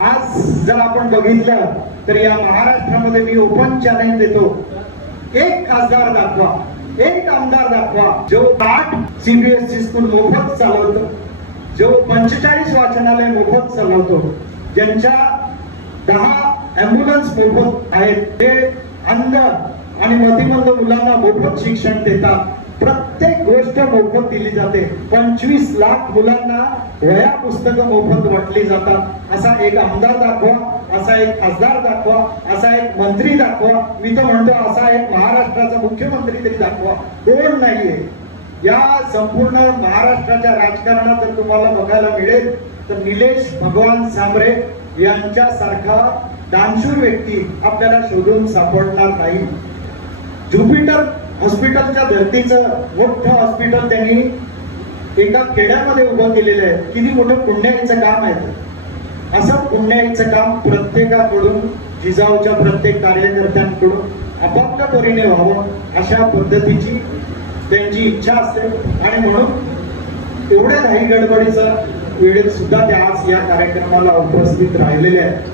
आज जर आपण बघितलं तर या महाराष्ट्रामध्ये मी ओपन चॅलेंज देतो, एक खासदार दाखवा, एक आमदार दाखवा जो 8 CBSE स्कूल मोफत चालवतो, जो 45 वाचनालय मोफत चालवतो, ज्यांच्या 10 ॲम्ब्युलन्स मोफत आहेत, ते अंध आणि मतिमंद मुलांना मोफत शिक्षण देतात, प्रत्येक गोष्ट मोफत दिली जाते, 25 लाख मुलांना वह्या पुस्तकं मोफत वाटली जातात, असा एक आमदार दाखवा, असा एक खासदार दाखवा, असा एक मंत्री दाखवा, मी तर म्हणतो असा एक महाराष्ट्राचा मुख्यमंत्री तरी दाखवा, कोण नाहीये. या संपूर्ण महाराष्ट्राच्या राजकारणात जर तुम्हाला बघायला मिळेल तर निलेश भगवान सांबरे यांच्यासारखा दानशूर व्यक्ती आपल्याला शोधून सापडणार नाही. ज्युपिटर हॉस्पिटलच्या धर्तीचं मोठं हॉस्पिटल त्यांनी एका खेड्यामध्ये उभं केलेलं आहे. किती मोठं पुण्याईचं काम आहे. असं पुण्याईचं काम प्रत्येकाकडून, जिजाऊच्या प्रत्येक कार्यकर्त्यांकडून आपापल्या परीने व्हावं अशा पद्धतीची त्यांची इच्छा असते आणि म्हणून एवढ्या घाई गडबडीचा वेळेत सुद्धा त्या आज या कार्यक्रमाला उपस्थित राहिलेले आहेत.